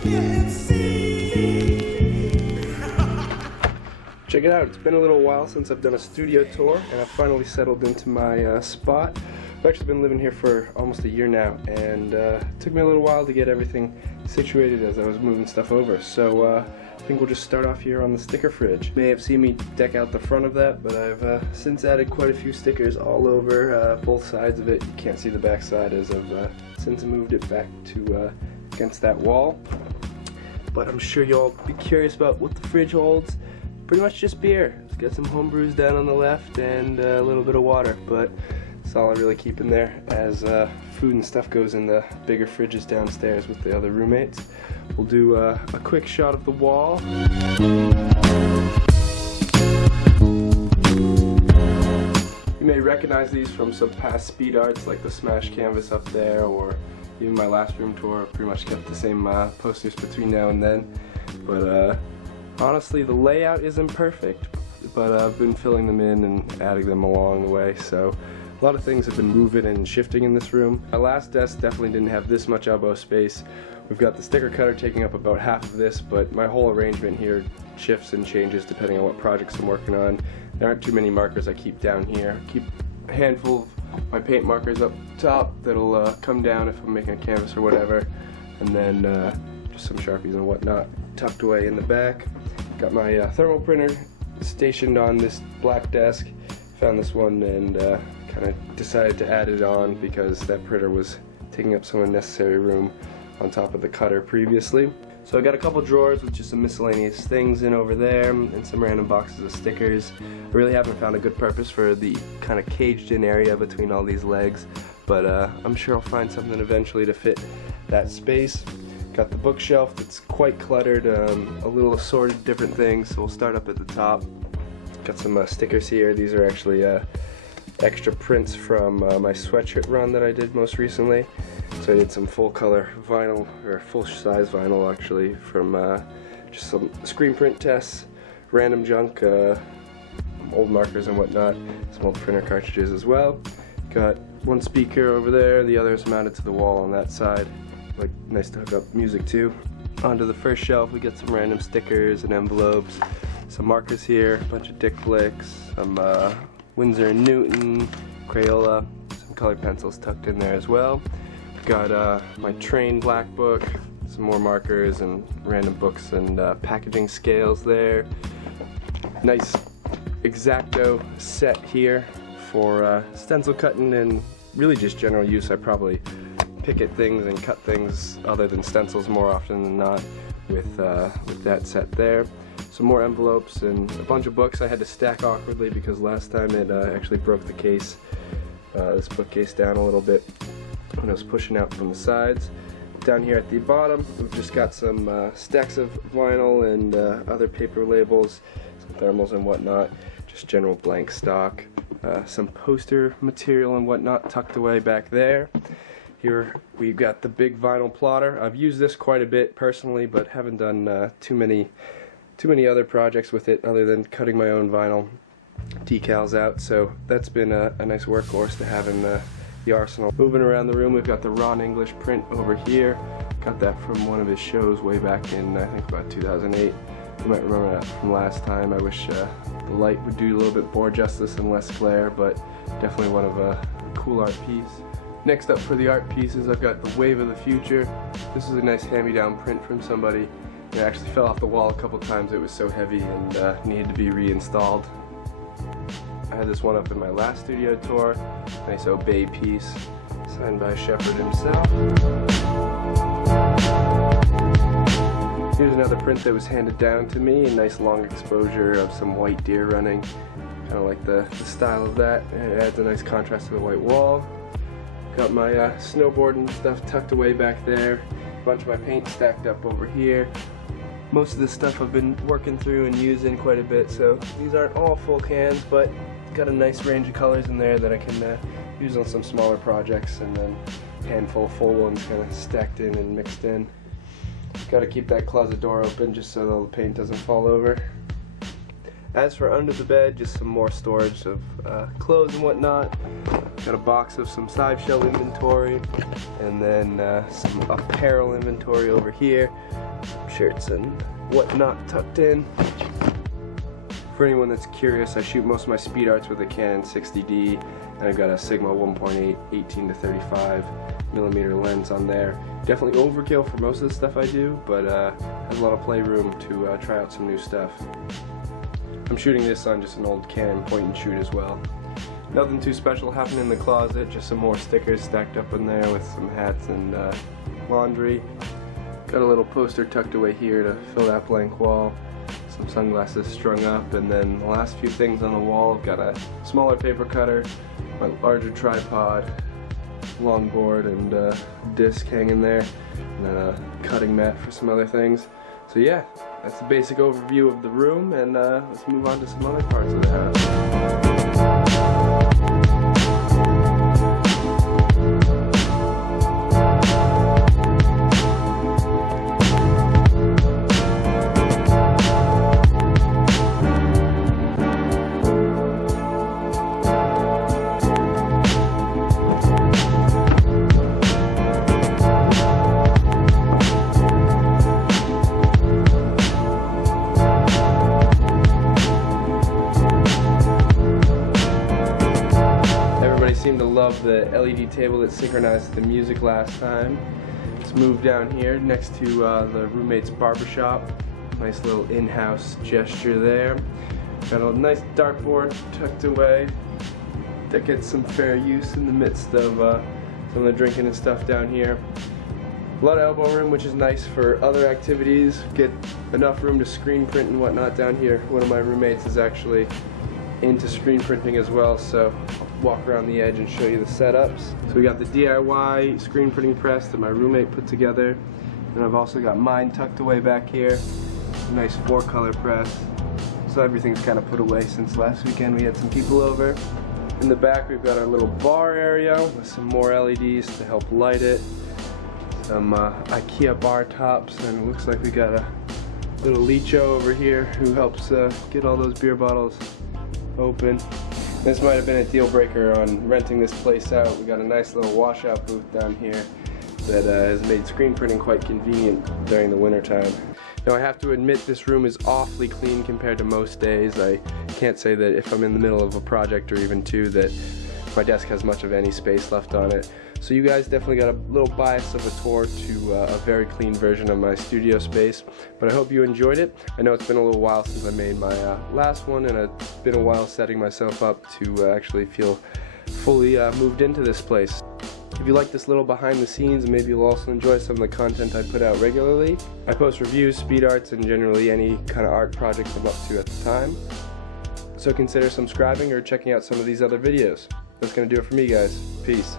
Check it out, it's been a little while since I've done a studio tour and I've finally settled into my spot. I've actually been living here for almost a year now, and it took me a little while to get everything situated as I was moving stuff over. So I think we'll just start off here on the sticker fridge. You may have seen me deck out the front of that, but I've since added quite a few stickers all over both sides of it. You can't see the back side as I've since moved it back to against that wall. But I'm sure you'll be curious about what the fridge holds. Pretty much just beer. It's got some home brews down on the left and a little bit of water, but that's all I really keep in there, as food and stuff goes in the bigger fridges downstairs with the other roommates. We'll do a quick shot of the wall. You may recognize these from some past speed arts like the Smash canvas up there, or even my last room tour. Pretty much kept the same posters between now and then. But honestly, the layout isn't perfect, but I've been filling them in and adding them along the way, so a lot of things have been moving and shifting in this room. My last desk definitely didn't have this much elbow space. We've got the sticker cutter taking up about half of this, but my whole arrangement here shifts and changes depending on what projects I'm working on. There aren't too many markers I keep down here. I keep a handful of my paint markers up top that'll come down if I'm making a canvas or whatever, and then just some Sharpies and whatnot tucked away in the back. Got my thermal printer stationed on this black desk. Found this one and kind of decided to add it on because that printer was taking up some unnecessary room on top of the cutter previously. So I got a couple drawers with just some miscellaneous things in over there and some random boxes of stickers. I really haven't found a good purpose for the kind of caged in area between all these legs, but I'm sure I'll find something eventually to fit that space. Got the bookshelf that's quite cluttered, a little assorted different things, so we'll start up at the top. Got some stickers here. These are actually extra prints from my sweatshirt run that I did most recently. So I did some full color vinyl, or full size vinyl actually, from just some screen print tests, random junk, old markers and whatnot, some old printer cartridges as well. Got one speaker over there, the other is mounted to the wall on that side. Like, nice to hook up music too. Onto the first shelf we get some random stickers and envelopes, some markers here, a bunch of Dick Flicks, some Winsor & Newton, Crayola, some colored pencils tucked in there as well. Got my Train black book, some more markers and random books and packaging scales there. Nice X-Acto set here for stencil cutting and really just general use. I probably pick at things and cut things other than stencils more often than not with that set there. Some more envelopes and a bunch of books I had to stack awkwardly because last time it actually broke the case, this bookcase down a little bit when I was pushing out from the sides. Down here at the bottom we've just got some stacks of vinyl and other paper labels, some thermals and whatnot, just general blank stock, some poster material and whatnot tucked away back there. Here we've got the big vinyl plotter. I've used this quite a bit personally, but haven't done too many other projects with it other than cutting my own vinyl decals out. So that's been a nice workhorse to have in the arsenal. Moving around the room, we've got the Ron English print over here. Got that from one of his shows way back in, I think, about 2008. You might remember that from last time. I wish the light would do a little bit more justice and less glare, but definitely one of a cool art piece. Next up for the art pieces, I've got the Wave of the Future. This is a nice hand-me-down print from somebody. It actually fell off the wall a couple times. It was so heavy and needed to be reinstalled. I had this one up in my last studio tour. Nice Obey piece, signed by Shepard himself. Here's another print that was handed down to me, a nice long exposure of some white deer running. Kind of like the style of that. It adds a nice contrast to the white wall. Got my snowboard and stuff tucked away back there. A bunch of my paint stacked up over here. Most of this stuff I've been working through and using quite a bit, so these aren't all full cans, but got a nice range of colors in there that I can use on some smaller projects, and then a handful of full ones kind of stacked in and mixed in. Got to keep that closet door open just so all the paint doesn't fall over. As for under the bed, just some more storage of clothes and whatnot. Got a box of some SIVE shell inventory, and then some apparel inventory over here. Shirts and whatnot tucked in. For anyone that's curious, I shoot most of my speed arts with a Canon 60D, and I've got a Sigma 1.8 18 to 35 millimeter lens on there. Definitely overkill for most of the stuff I do, but has a lot of playroom to try out some new stuff. I'm shooting this on just an old Canon point and shoot as well. Nothing too special happened in the closet, just some more stickers stacked up in there with some hats and laundry. Got a little poster tucked away here to fill that blank wall. Some sunglasses strung up, and then the last few things on the wall, I've got a smaller paper cutter, my larger tripod, longboard and disc hanging there, and then a cutting mat for some other things. So yeah, that's the basic overview of the room, and let's move on to some other parts of the house. Seemed to love the LED table that synchronized the music last time. Let's move down here next to the roommate's barbershop. Nice little in-house gesture there. Got a nice dartboard tucked away that gets some fair use in the midst of some of the drinking and stuff down here. A lot of elbow room, which is nice for other activities. Get enough room to screen print and whatnot down here. One of my roommates is actually into screen printing as well, so I'll walk around the edge and show you the setups. So we got the DIY screen printing press that my roommate put together, and I've also got mine tucked away back here. A nice 4-color press. So everything's kind of put away since last weekend we had some people over. In the back we've got our little bar area with some more LEDs to help light it. Some IKEA bar tops, and it looks like we got a little Licho over here who helps get all those beer bottles open. This might have been a deal breaker on renting this place out. We got a nice little washout booth down here that has made screen printing quite convenient during the winter time. Now I have to admit this room is awfully clean compared to most days. I can't say that if I'm in the middle of a project or even two that my desk has much of any space left on it. So you guys definitely got a little bias of a tour to a very clean version of my studio space, but I hope you enjoyed it. I know it's been a little while since I made my last one, and it's been a while setting myself up to actually feel fully moved into this place. If you like this little behind the scenes, maybe you'll also enjoy some of the content I put out regularly. I post reviews, speed arts, and generally any kind of art projects I'm up to at the time. So consider subscribing or checking out some of these other videos. That's going to do it for me, guys. Peace.